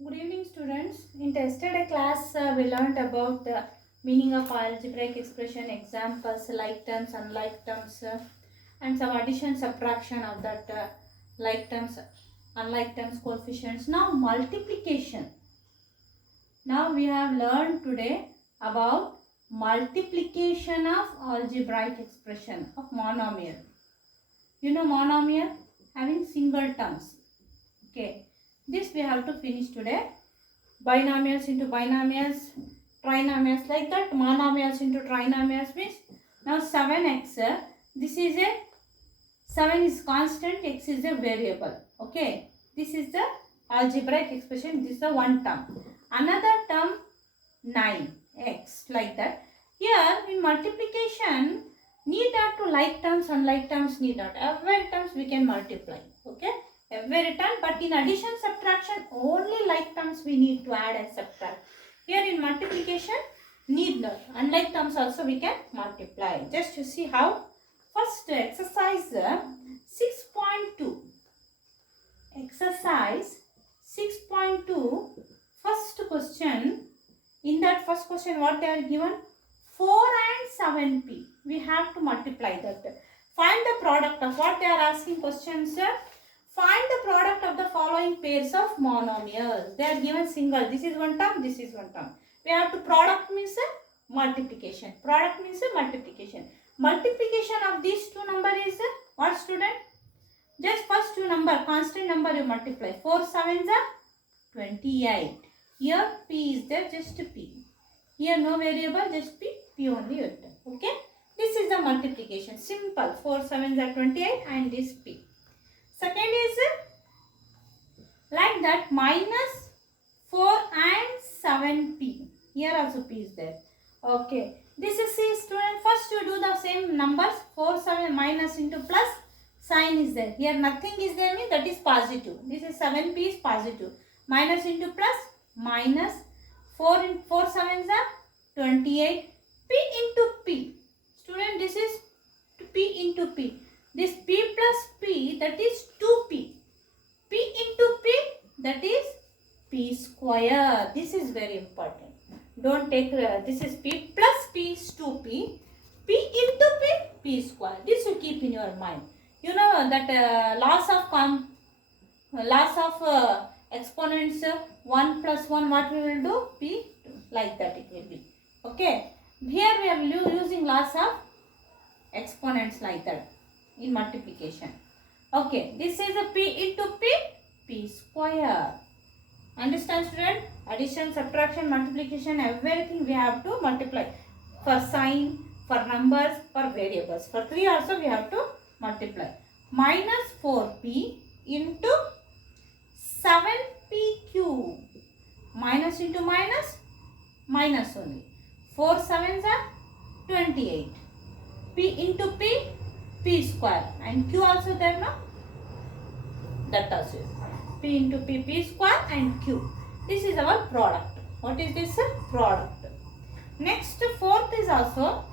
Good evening, students. In yesterday class, we learned about the meaning of algebraic expression, examples, like terms, unlike terms, and some addition, subtraction of that like terms, unlike terms, coefficients. Now, multiplication. Now, we have learned today about multiplication of algebraic expression of monomial. You know monomial having single terms. Okay, this we have to finish today. Binomials into binomials, trinomials, like that. Monomials into trinomials means now 7x, this is a 7 is constant, x is a variable. Okay, this is the algebraic expression. This is the one term. Another term 9x, like that. Here in multiplication, need not to like terms, unlike terms, need not. Every terms we can multiply. Okay, every term, but in addition, subtraction, only like terms we need to add and subtract. Here in multiplication, need not. Unlike terms also we can multiply. Just to see how. First exercise 6.2. Exercise 6.2. First question. In that first question, what they are given? 4 and 7p. We have to multiply that. Find the product of what they are asking questions. Find the product of the following pairs of monomials. They are given single. This is one term, this is one term. We have to product means multiplication. Product means multiplication. Multiplication of these two number is what, student? Just first two number, constant number you multiply. 4 sevens are 28. Here p is there, just p. Here no variable, just p only written. Okay. This is the multiplication. Simple. 4 sevens are 28 and this p. Second is like that, minus 4 and 7p. Here also p is there. Okay. This is C, student. First you do the same numbers. 4, 7 minus into plus. Sign is there. Here nothing is there, means that is positive. This is 7p is positive. Minus into plus. Minus 4 in 4 sevens are 28. P into p. Student, this is p into p. This p plus p, that is 2p. P into p, that is p square. This is very important. Don't take, this is p plus p is 2p. P into p square. This you keep in your mind. You know that loss of exponents, 1 plus 1, what we will do? P, like that it will be. Okay. Here we are using loss of exponents like that in multiplication. Okay. This is a p into p square. Understand, student? Addition, subtraction, multiplication, everything we have to multiply. For sign, for numbers, for variables. For 3 also we have to multiply. Minus 4p into 7p cube. Minus into minus, minus only. 4 sevens are 28. P into p square. And q also there, no? That also. P into p square and q. This is our product. What is this? Product. Next, fourth is also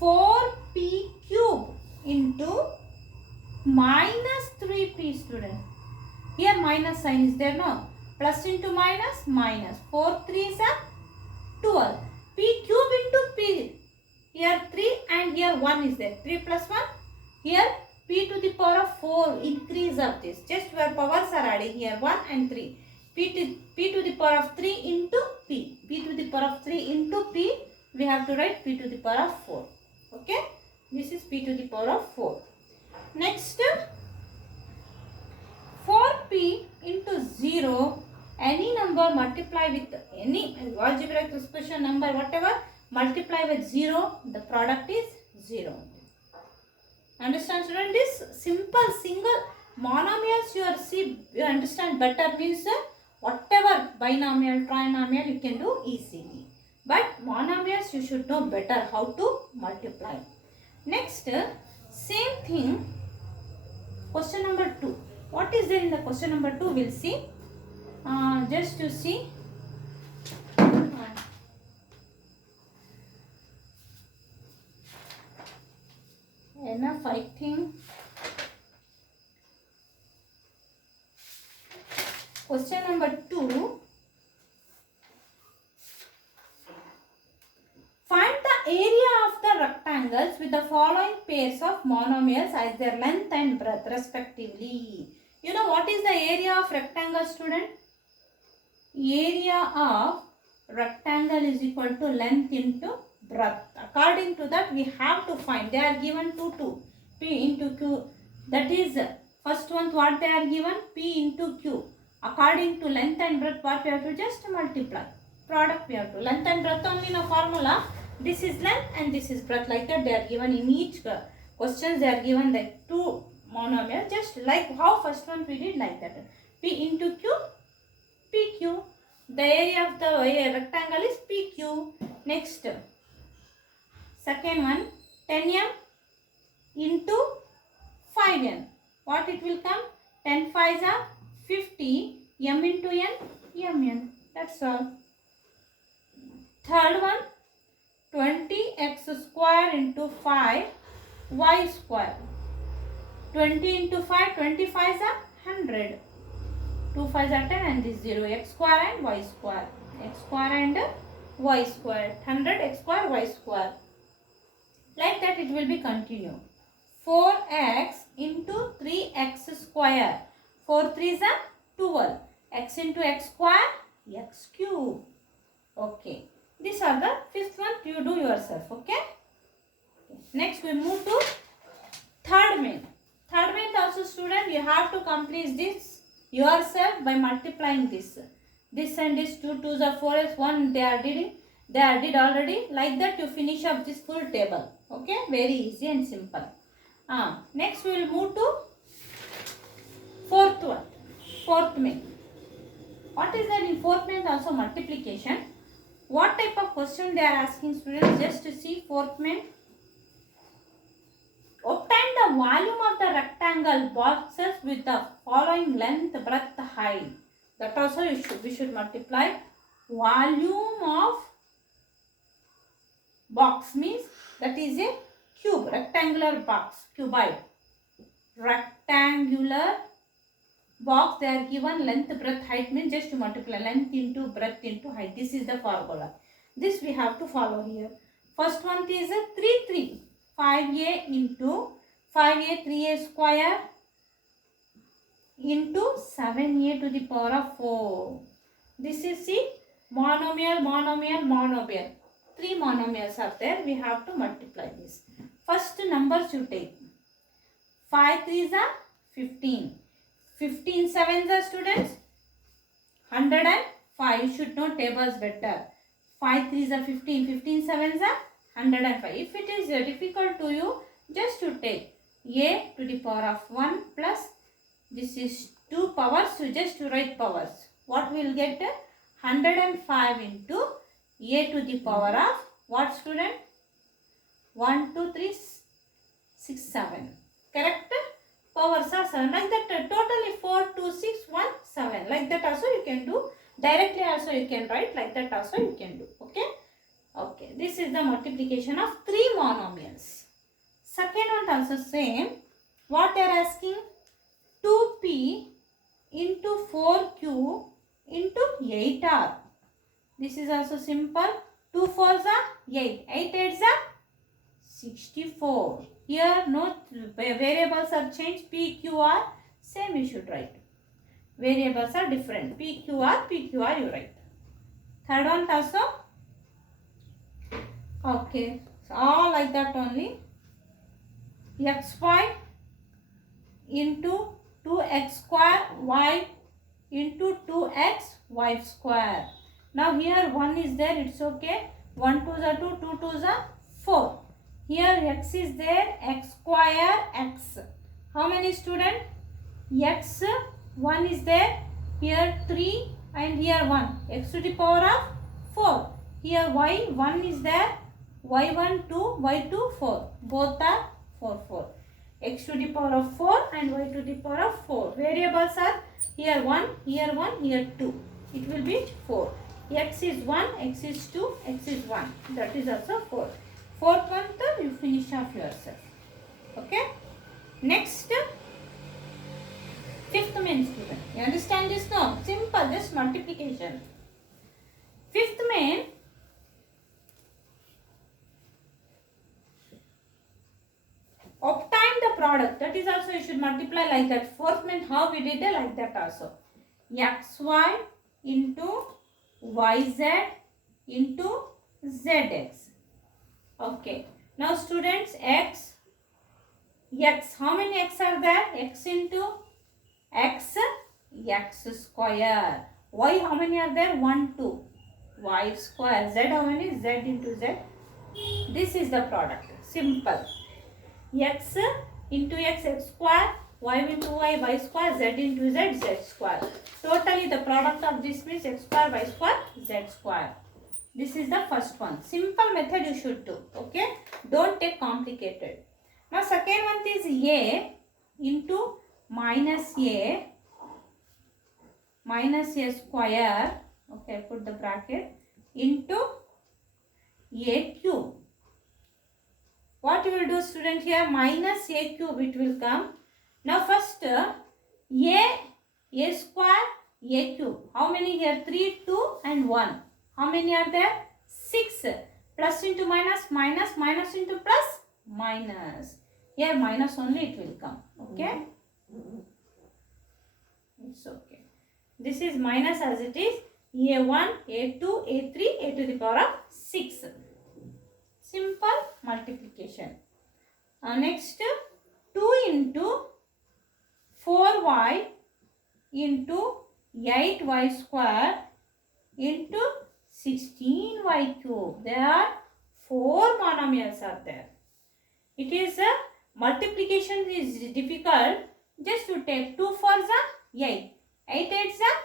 4p cube into minus 3p, student. Here minus sign is there, no? Plus into minus, minus. 4 3s are 12. P cube into p. Here 3 and here 1 is there. 3 plus 1. Here p to the power of 4, increase of this. Just your powers are adding here 1 and 3. P to the power of 3 into p. P to the power of 3 into p. We have to write p to the power of 4. Okay. This is p to the power of 4. Next, 4p into 0. Any number multiply with any algebraic expression number, whatever, multiply with 0. The product is 0. Understand, student? This simple single monomials you understand better, means whatever binomial, trinomial you can do easily. But monomials you should know better how to multiply. Next, same thing, question number 2. What is there in the question number 2? We'll see. Just to see. Enough, I think. Question number 2. Find the area of the rectangles with the following pairs of monomials as their length and breadth respectively. You know what is the area of rectangle, student? Area of rectangle is equal to length into breadth. According to that, we have to find. They are given to P into Q. That is, first one what they are given? P into Q. According to length and breadth, what we have to just multiply. Product we have to. Length and breadth only in a formula. This is length and this is breadth. Like that they are given in each questions. They are given the two monomial. Just like how first one we did, like that. P into Q, PQ. The area of the rectangle is PQ. Next, second one, 10m into 5n. What it will come? 10 5s are 50. M into n, mn. That's all. Third one, 20x square into 5 y square. 20 into 5, 25s are 100. 2 5s are 10 and this 0. X square and y square. X square and y square. 100 x square y square. Like that it will be continued. 4x into 3x square. 4 3s are 12. X into x square, x cube. Okay. These are the fifth one. You do yourself. Okay. Next we move to third main. Third main also, student, you have to complete this yourself by multiplying this. This and this 2 2s are 4s. 1 they are did already. Like that you finish up this full table. Okay. Very easy and simple. Next we will move to fourth one. Fourth main. What is that in fourth main? Also multiplication. What type of question they are asking, students? Just to see fourth main. Obtain the volume of the rectangle boxes with the following length, breadth, height. That also we should multiply. Volume of box means that is a cube, rectangular box, cuboid. Rectangular box, they are given length, breadth, height means just to multiply length into breadth into height. This is the formula. This we have to follow here. First one is a 3 3. 5a into 5a 3a square into 7a to the power of 4. This is the monomial, monomial, monomial. 3 monomials are there. We have to multiply this. First numbers you take. 5 3s are 15. 15 7s are, students, 105. You should know tables better. 5 3s are 15. 15 7s are 105. If it is difficult to you, just to take a to the power of 1 plus this is 2 powers. So just to write powers. What we will get? 105 into a to the power of what, student? 1 2 3 6 7. Correct? Powers are 7. Like that totally 4 2 6 1 7. Like that also you can do. Directly also you can write. Like that also you can do. Okay. Okay, this is the multiplication of 3 monomials. Second one also same. What they are asking? 2p into 4q into 8r. This is also simple. 2 4s are 8. 8 8s are 64. Here no variables are changed. P, Q, R same you should write. Variables are different. P, Q, R you write. Third one also. Okay, so all like that only. xy into 2x square y into 2x y square. Now here 1 is there, it's okay. 1 2s are 2, 2 2s are 4. Here x is there, x square x. How many, student? X 1 is there. Here 3 and here 1. X to the power of 4. Here y 1 is there. y1 2, y2 4. Both are 4 4. X to the power of 4 and y to the power of 4. Variables are here 1, here 1, here 2. It will be 4. X is 1, x is 2, x is 1. That is also 4. Fourth one you finish off yourself. Okay. Next, Fifth main student. You understand this now? Simple, just multiplication. Fifth main. Obtain the product. That is also you should multiply like that. Fourth main, how we did it like that also. XY into YZ into ZX. Okay. Now students, X. How many X are there? X into X square. Y, how many are there? 1, 2. Y square. Z, how many? Z into Z. This is the product. Simple. X into X square. Y into Y square. Z into Z square. Totally the product of this means X square, Y square, Z square. This is the first one. Simple method you should do. Okay. Don't take complicated. Now second one is A into minus A square. Okay, put the bracket into A cube. What you will do student here? Minus A cube it will come. Now first A square, A cube. How many here? 3, 2 and 1. How many are there? 6. Plus into minus, minus, minus into plus, minus. Here minus only it will come. Okay? It's okay. This is minus as it is. A1, A2, A3, A to the power of 6. Simple multiplication. Next, 2 into 4y into 8y square into 16y cube. There are 4 monomials are there. It is a multiplication is difficult. Just to take 2 4s are 8. 8 8s are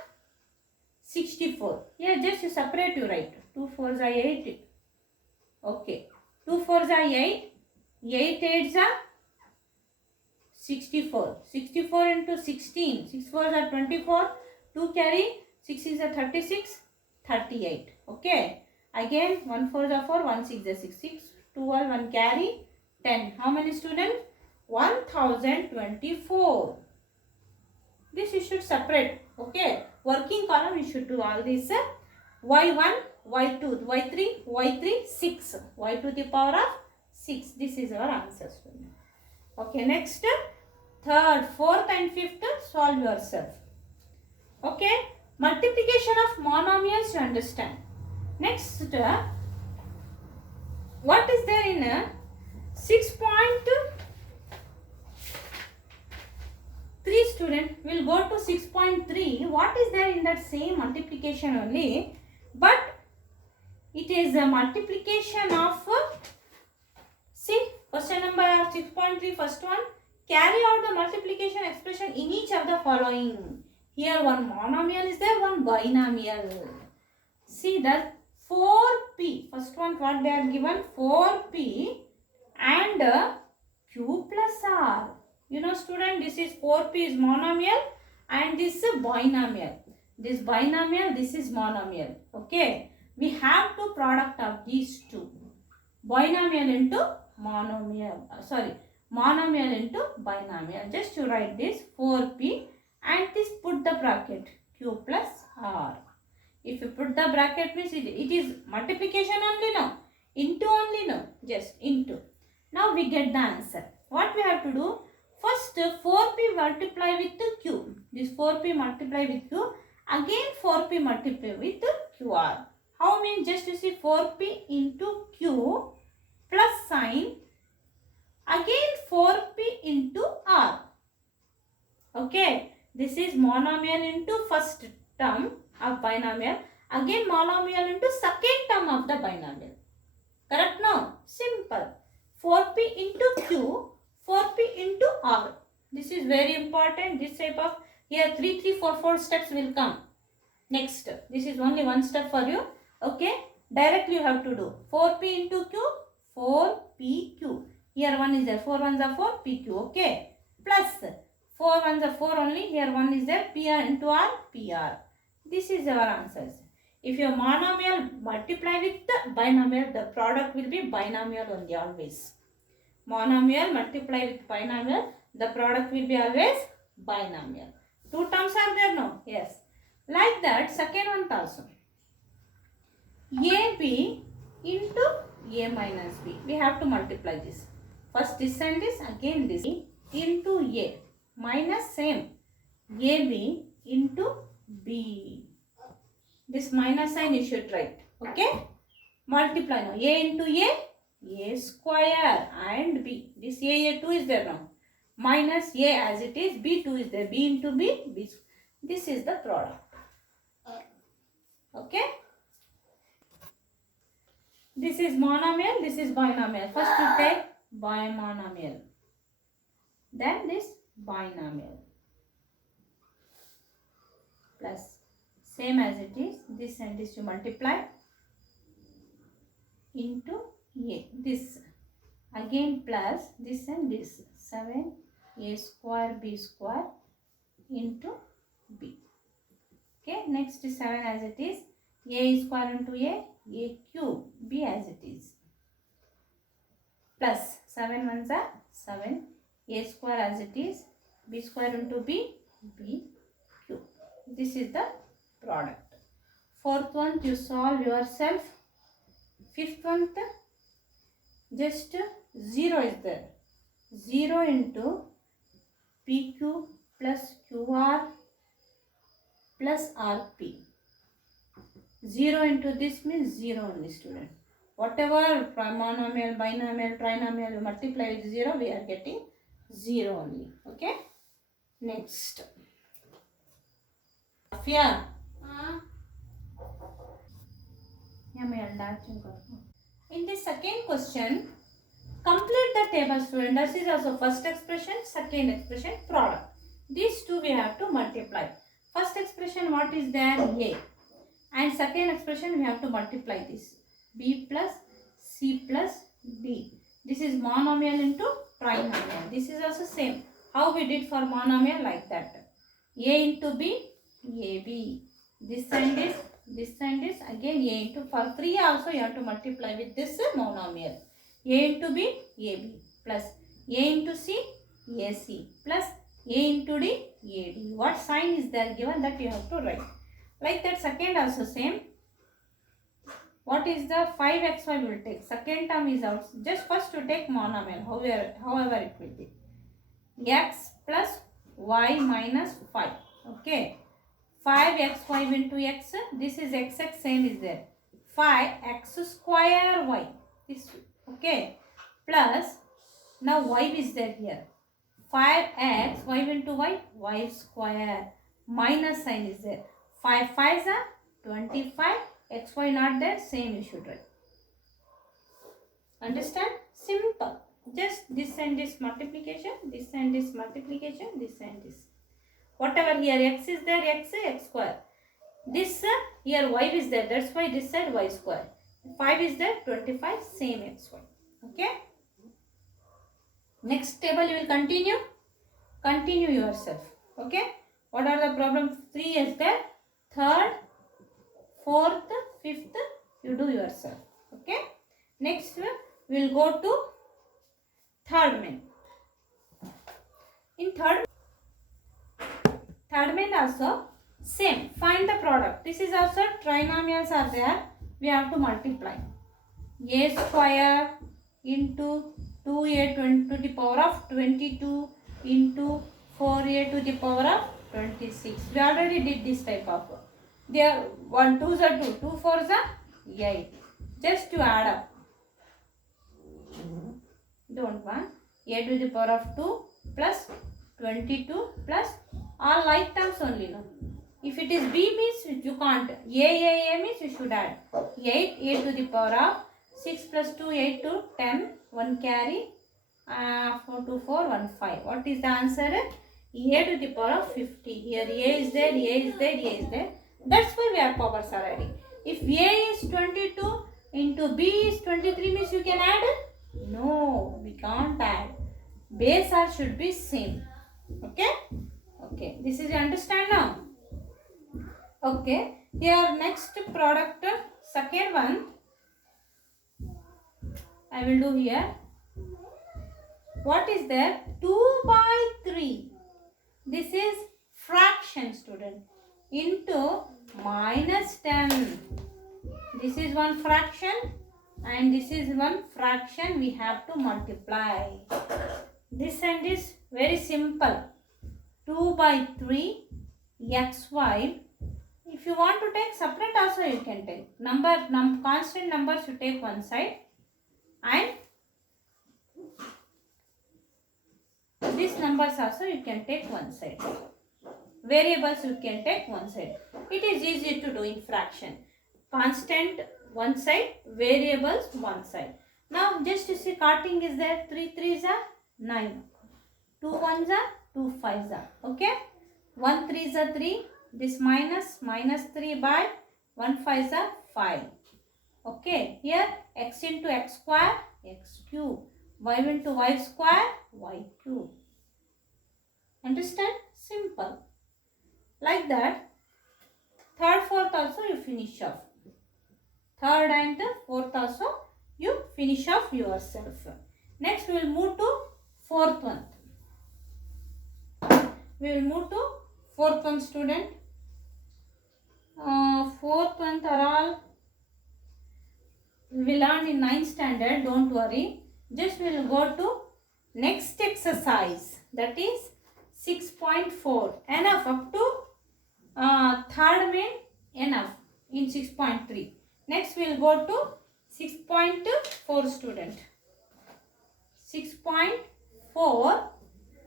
64. Yeah, just you separate you write. 2 4s are 8. Okay. 2 4s are 8. 8 8s are 64. 64 into 16. 6 4s are 24. 2 carry. 6 is a 36. 38. Okay. Again 1 4s are 4. 1 6 is 6. 6. 2 are 1 carry. 10. How many students? 1024. This you should separate. Okay. Working column you should do all this. Y1, Y2, Y3, Y3, 6. Y to the power of 6. This is our answer student. Okay. Next. Third, fourth and fifth. Solve yourself. Okay. Multiplication of monomials you understand. Next. What is there in 6.3 student? We'll go to 6.3. What is there in that same multiplication only? But it is a multiplication of, see, question number 6.3, first one. Carry out the multiplication expression in each of the following. Here one monomial is there, one binomial. See that 4p. First one what they are given? 4p and q plus r. You know student, this is 4p is monomial and this is binomial. This binomial, this is monomial. Okay. We have to product of these two. Binomial into monomial. Monomial into binomial. Just to write this 4p and this put the bracket q plus r. If you put the bracket means it is multiplication only no. Into only no. Just into. Now we get the answer. What we have to do? First 4p multiply with q. This 4p multiply with q. Again 4p multiply with qr. How means just you see 4p into q plus sign. Again 4p into r. Okay. This is monomial into first term of binomial. Again monomial into second term of the binomial. Correct now? Simple. 4p into q, 4p into r. This is very important. This type of here 3 3 4 4 steps will come. Next. This is only one step for you. Okay. Directly you have to do 4p into q, 4pq. Here 1 is there. 4 1s are 4 pq. Okay. Plus 4 1s are 4 only. Here 1 is there. Pr into r, pr. This is our answers. If your monomial multiply with the binomial, the product will be binomial only always. Monomial multiply with binomial, the product will be always binomial. Two terms are there, no? Yes. Like that, second one also. AB into A minus B. We have to multiply this. First this and this, again this into A minus same AB into B. This minus sign you should write. Okay? Multiply now. A into A square and B. This A2 is there now. Minus A as it is, B2 is there. B into B. This is the product. Okay? This is monomial, this is binomial. First you take bimonomial. Then this binomial. Plus same as it is, this and this you multiply into A. This again plus this and this. 7A square B square into B. Okay, next is 7 as it is. A square into A cube, B as it is. Plus 7 ones are 7, A square as it is, B square into B cube. This is the product. Fourth one you solve yourself. Fifth one just 0 is there. 0 into PQ plus QR plus RP. 0 into this means 0 only, student. Whatever monomial, binomial, trinomial you multiply with 0, we are getting 0 only. Okay? Next. Afia. In the second question, complete the table, student. This is also first expression, second expression, product. These two we have to multiply. First expression, what is there? A. And second expression, we have to multiply this. B plus C plus D. This is monomial into trinomial. This is also same. How we did for monomial, like that. A into B, AB. This and this, this and this. Again A into, for 3 also you have to multiply with this monomial. A into B, AB. Plus A into C, AC. Plus A into D, AD. What sign is there given, that you have to write. Like that, second also same. What is the 5xy will take? Second term is out. Just first to take monomial, however it will be. X plus y minus 5. Okay. 5xy into x. This is x same is there. 5x square y. This, okay. Plus, now y is there here. 5x, y into y square. Minus sign is there. 5 5s are 25, xy not there, same you should write. Understand? Simple. Just this and this multiplication, this and this multiplication, this and this. Whatever here x is there, x square. This here y is there, that's why this side y square. 5 is there, 25, same xy. Okay? Next table you will continue. Continue yourself. Okay? What are the problems? 3 is there. Third, fourth, fifth, you do yourself. Okay? Next, we will go to third main. In third main also same. Find the product. This is also trinomials are there. We have to multiply. A square into 2a to the power of 22 into 4a to the power of 26. We already did this type of. There 1 2s are 2, 2 4s are 8. Just to add up. Don't want. A to the power of 2 plus 22 plus all like terms only. No. If it is B means you can't. A means you should add. 8 a to the power of 6 plus 2 8 to 10. 1 carry. 4 to 4 1 5. What is the answer? A to the power of 50. Here A is there, A is there, A is there. That's why we have powers already. If A is 22 into B is 23 means you can add? No, we can't add. Base R should be same. Okay? Okay. This is you understand now? Okay. Here next product, second one. I will do here. What is there? 2 by 3. This is fraction student into minus 10. This is one fraction and this is one fraction, we have to multiply. This and is very simple. 2 by 3 xy. If you want to take separate also you can take. Constant numbers you take one side and these numbers also you can take one side. Variables you can take one side. It is easy to do in fraction. Constant one side, variables one side. Now just to see carting is there. 3 3s are 9. 2 1s are 2 5s are. Okay. 1 3s are 3. This minus 3 by 1 5s are 5. Okay. Here x into x square, x cube. Y into y square, y cube. Understand? Simple. Like that. Third, fourth also you finish off. Third and fourth also you finish off yourself. Next we will move to fourth one. We will move to fourth one student. Fourth one are all we learn in 9th standard. Don't worry. Just we will go to next exercise. That is 6.4. Enough up to third main enough in 6.3. Next we will go to 6.4 student. 6.4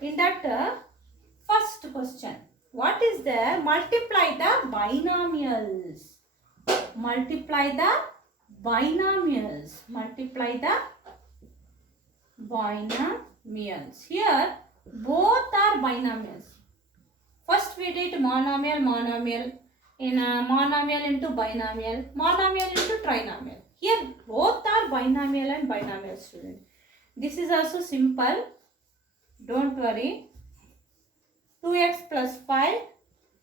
in that first question. What is there? Multiply the binomials. Multiply the binomials. Multiply the binomials. Here both are binomials. First we did monomial. In monomial into binomial, monomial into trinomial. Here both are binomial and binomial student. This is also simple. Don't worry. 2x plus 5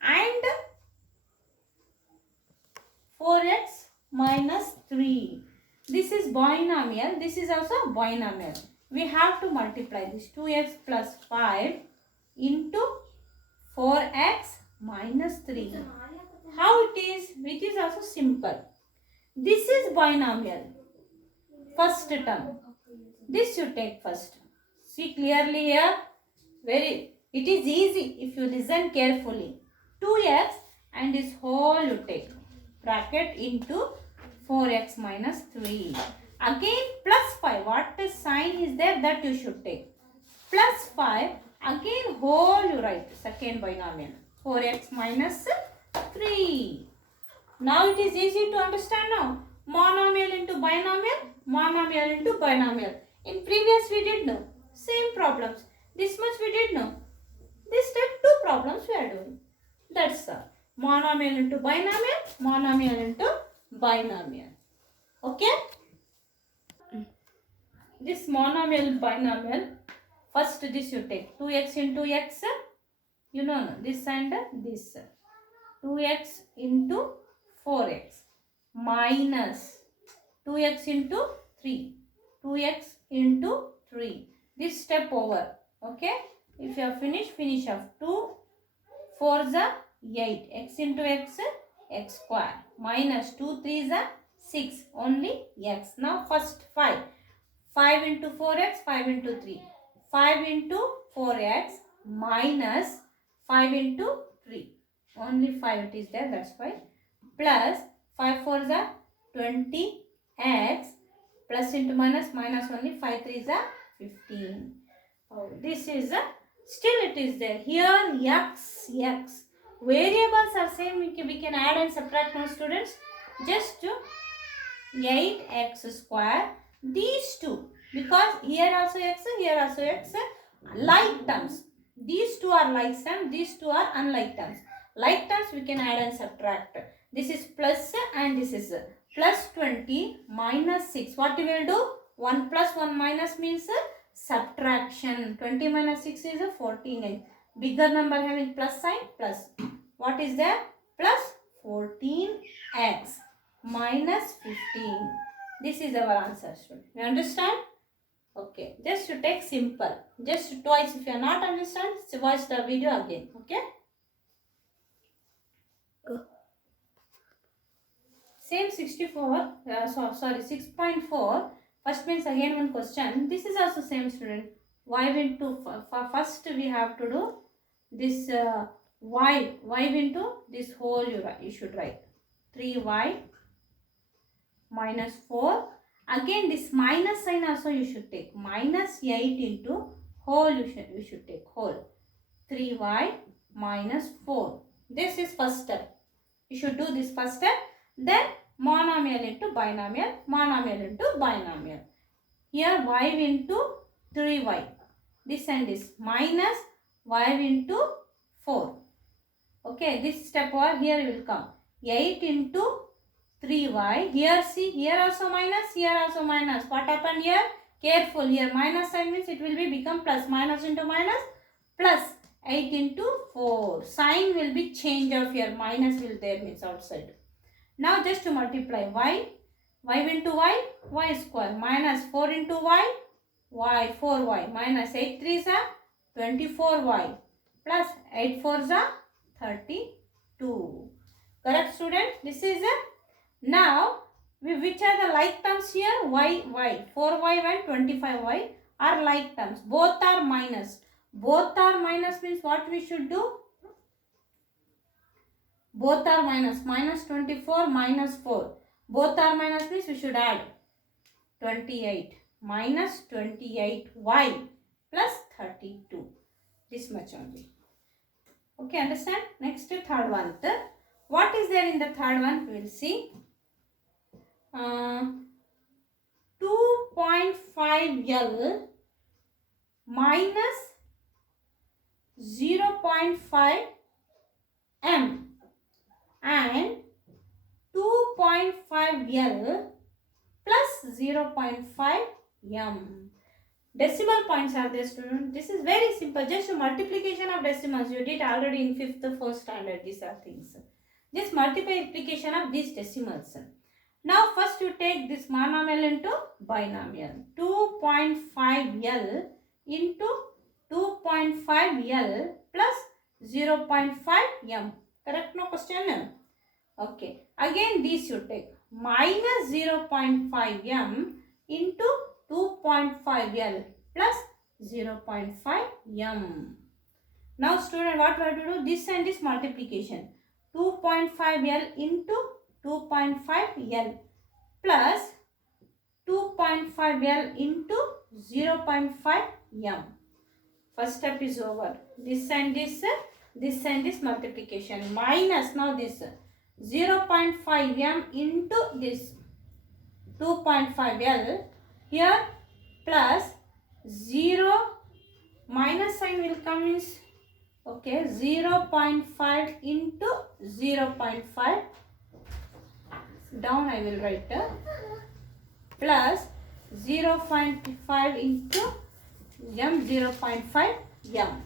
and 4x minus 3. This is binomial. This is also binomial. We have to multiply this 2x plus 5 into 4x minus 3. How it is? Which is also simple. This is binomial. First term. This you take first. See clearly here. It is easy if you listen carefully. 2x and this whole you take. Bracket into 4x minus 3. Again plus 5. What the sign is there that you should take. Plus 5. Again whole you write. Second binomial. 4x minus 3. Now it is easy to understand now. Monomial into binomial. Monomial into binomial. In previous we did know. Same problems. This much we did know. This step 2 problems we are doing. That's all. Monomial into binomial. Monomial into binomial. Okay. This monomial binomial. First this you take. 2x into x. You know this and this. 2x into 4x minus 2x into 3. 2x into 3. This step over. Okay. If you have finished, finish off. 2 4 is 8. X into x, x square. Minus 2 3 is 6. Only x. Now first 5. 5 into 4x, 5 into 3. 5 into 4x minus 5 into 3. Only 5 it is there, that's why. Plus 5 4 is 20x. Plus into minus only 5 3 is 15. Oh, this is still it is there. Here x. Variables are same. We can add and subtract now students. Just 8x square. These two. Because here also x, here also x. Like terms. These two are like terms. These two are unlike terms. Like terms we can add and subtract. This is plus and this is plus 20 minus 6. What we will do? 1 plus 1 minus means subtraction. 20 minus 6 is 14. Bigger number having plus sign, plus. What is there? Plus 14x minus 15. This is our answer, student. You understand? Okay. Just to take simple. Just twice. If you are not understand, watch the video again. Okay. Same 64, sorry 6.4. First means again one question. This is also same student. Y into, first we have to do this y into this whole you should write. 3y minus 4. Again this minus sign also you should take. Minus 8 into whole you should take whole. 3y minus 4. This is first step. You should do this first step. Then monomial into binomial, monomial into binomial. Here y into 3y. This and this minus y into 4. Okay, this step over here will come. 8 into 3y. Here see, here also minus, here also minus. What happened here? Careful, here minus sign means it will be become plus. Minus into minus, plus 8 into 4. Sign will be change of here. Minus will there means outside. Now just to multiply y into y square minus 4 into y 4y minus 8 3s are 24y plus 8 4s are 32. Correct student? This is a now which are the like terms here? Y 4y and 25y are like terms. Both are minus. Both are minus means what we should do? Both are minus. Minus 24 minus 4. Both are minus means we should add 28. Minus 28y plus 32. This much only. Okay, understand? Next third one. What is there in the third one? We will see. 2.5L minus 0.5 M and 2.5L plus 0.5 M. Decimal points are there, student. This is very simple. Just multiplication of decimals. You did already in 5th, 4th standard. These are things. Just multiplication of these decimals. Now first you take this monomial into binomial. 2.5L into 2.5L plus 0.5 M. Correct? No question? Okay. Again this you take. Minus 0.5 M into 2.5L plus 0.5 M. Now student, what we have to do? This and this multiplication. 2.5L into 2.5L plus 2.5L into 0.5 M. First step is over. This and this multiplication. Minus now this 0.5 M into this 2.5L here plus 0 minus sign will come is okay 0.5 into 0.5 down I will write plus 0.5 into M 0.5 M.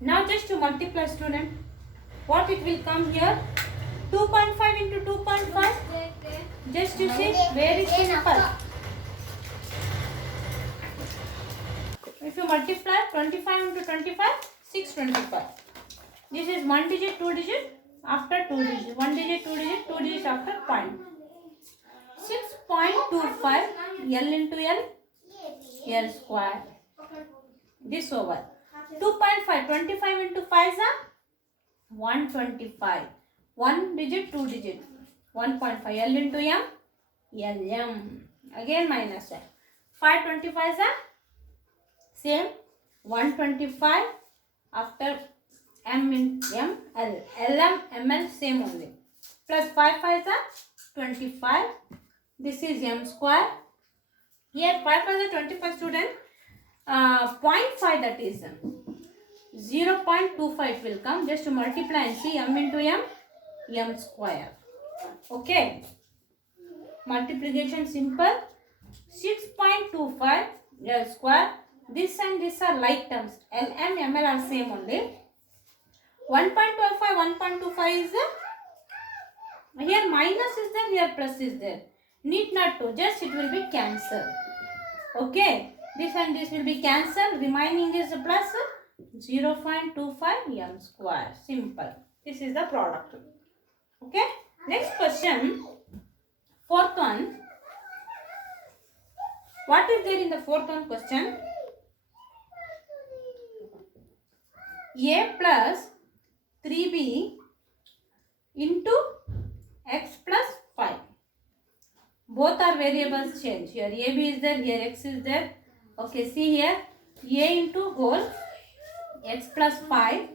Now just to multiply student, what it will come here? 2.5 into 2.5. Just you see, very simple. If you multiply 25 into 25, 625. This is 1 digit, 2 digit, after 2 digit. 1 digit, 2 digit, 2 digit after point. 6.25 L into L, L square. This over. 2.5, 25 into 5 is 125. 1 digit, 2 digit. 1.5 L into M, LM. Again minus 525 is same 125 after M in M, L. LM, ML same only. Plus 5 5 is 25. This is M square. Here 5 5 is 25 student. 0.5 that is 0.25 it will come. Just to multiply and see M into M, M square. Okay. Multiplication simple. 6.25 L square. This and this are like terms. LM, ML are same only. 1.25, 1.25 is here minus is there, here plus is there. Need not to, just it will be cancelled. Okay. This and this will be cancelled. Remaining is plus 0.25 M square. Simple. This is the product. Okay. Next question, fourth one. What is there in the fourth one question? A plus 3b into x plus 5. Both are variables change. Here ab is there, here x is there. Okay, see here, a into whole x plus 5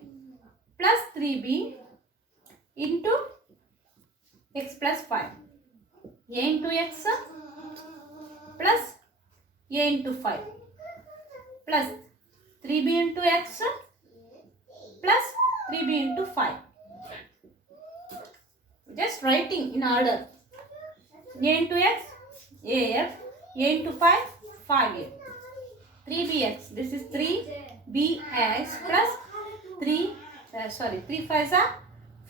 plus 3b into x plus 5. A into x plus a into 5 plus 3b into x plus 3b into 5. Just writing in order. A into x, af, a into 5, 5a. 3bx, this is 3bx plus 3 5s are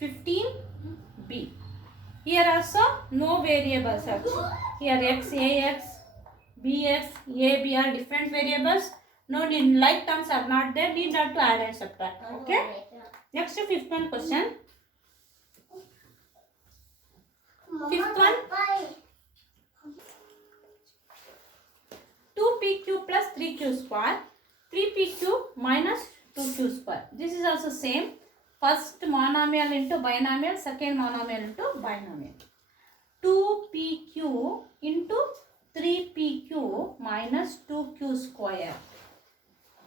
15b. Here also no variables actually. Here x, ax, bx, ab are different variables. No need, like terms are not there. Need not to add and subtract. Okay. Next fifth one question. Fifth one. 2pq plus 3q square. 3pq minus 2q square. This is also same. First monomial into binomial, second monomial into binomial. 2pq into 3pq minus 2q square.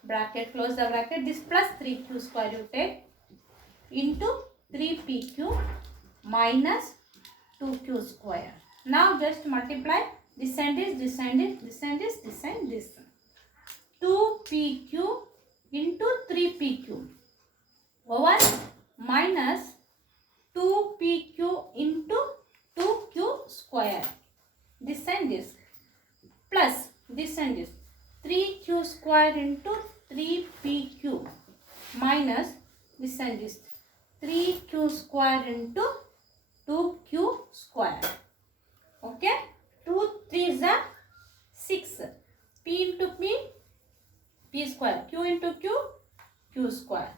Bracket, close the bracket. This plus 3q square you take into 3pq minus 2q square. Now just multiply this and this, this and this, this and this, this and this. 2pq into 3pq over minus 2pq into 2q square. This and this plus this and this. 3q square into 3pq minus this and this. 3q square into 2q square. Okay. 2 3s are 6. P into p square. Q into q square.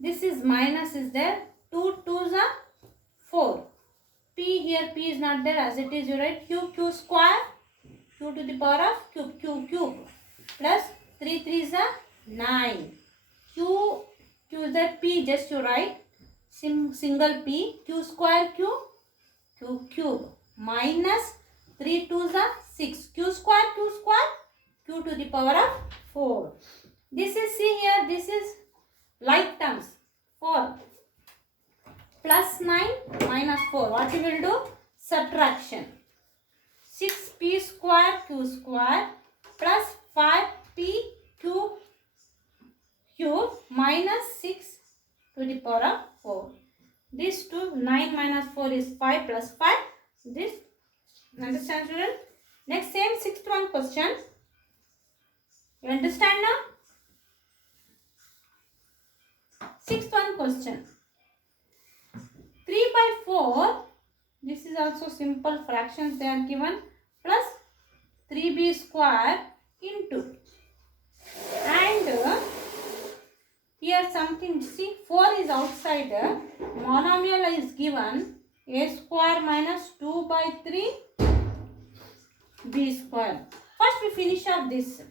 This is minus is there. 2 2s are 4. P here, p is not there, as it is you write q square. Q to the power of cube plus 3 3s are 9. Q is there, p just you write single p, q square q cube minus 3 2s are 6. Q square q to the power of 4. This is, see here, this is like terms. 4 plus 9 minus 4. What you will do? Subtraction. 6p square q square plus 5p q cube minus 6 to the power of 4. This 2, 9 minus 4 is 5 plus 5. This, understand children? Next same sixth one question. You understand now? Sixth one question. 3 by 4. This is also simple fractions they are given. Plus 3b square into. And here something, see, 4 is outside. Monomial is given. A square minus 2 by 3 b square. First we finish off this.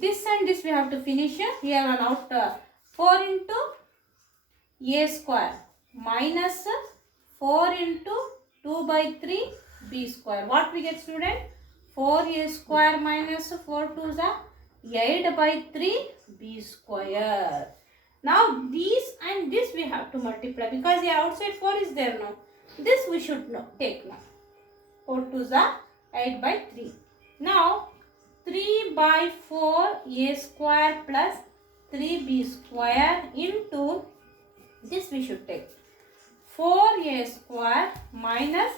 This and this we have to finish. Here on out 4 into a square minus 4 into 2 by 3 b square. What we get, student? 4a square minus 4 2s are 8 by 3 b square. Now these and this we have to multiply because here outside 4 is there now. This we should take now. 4 2s are 8 by 3. Now 3 by 4 a square plus 3b square into this we should take 4a square minus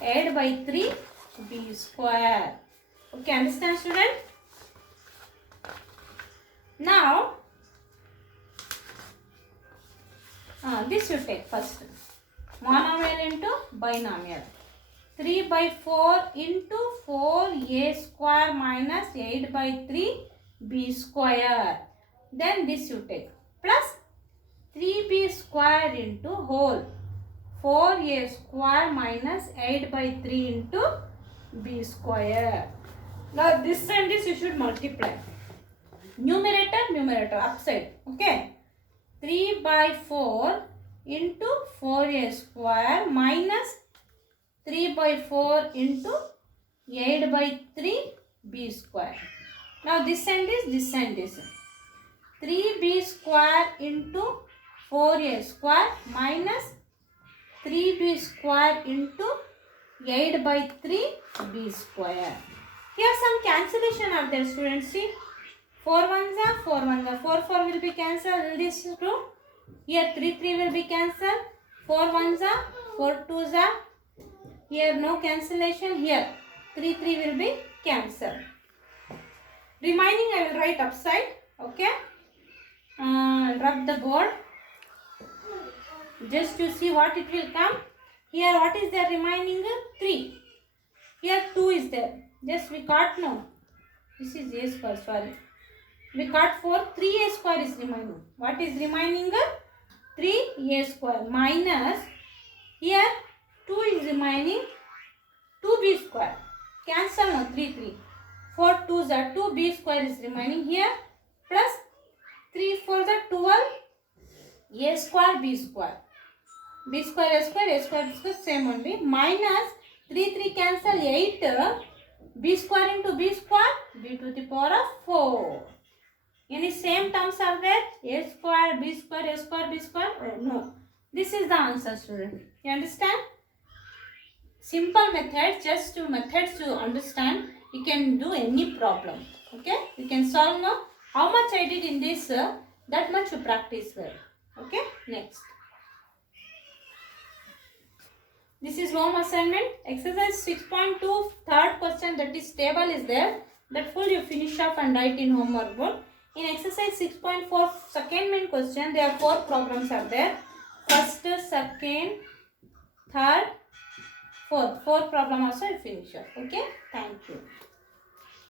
8 by 3 b square. Okay, understand student? Now this you take first. Monomial into binomial. 3 by 4 into 4a square minus 8 by 3 b square. Then this you take. Plus 3b square into whole 4a square minus 8 by 3 into b square. Now this and this you should multiply. Numerator upside. Okay. 3 by 4 into 4a square minus 3 by 4 into 8 by 3 b square. Now this and this. 3b square into 4a square minus 3b square into 8 by 3b square. Here some cancellation are there, students. See, 4 ones are 4 ones are 4 will be cancelled. This is true. Here 3 will be cancelled. 4 ones are 4 twos are. Here no cancellation. Here 3 will be cancelled. Remaining I will write upside. Okay. Rub the board. Just to see what it will come. Here what is there remaining? 3. Here 2 is there. Just we got no. This is a square, sorry. We got 4. 3a square is remaining. What is remaining? 3a square minus. Here 2 is remaining. 2b square. Cancel no. 3. 4 2s are 2b square is remaining here. Plus 3 4 the 12. A square b square. B square, A square, same only. Minus 3 cancel 8. B square into B square, B to the power of 4. Any same terms are there? A square, B square, A square, B square? No. This is the answer, student. You understand? Simple method, just two methods to understand. You can do any problem. Okay? You can solve now. How much I did in this, that much you practice well. Okay? Next. This is home assignment. Exercise 6.2, third question, that is table is there. That full you finish up and write in homework board. In exercise 6.4, second main question, there are 4 problems are there. First, second, third, fourth. 4 problem also you finish up. Okay. Thank you.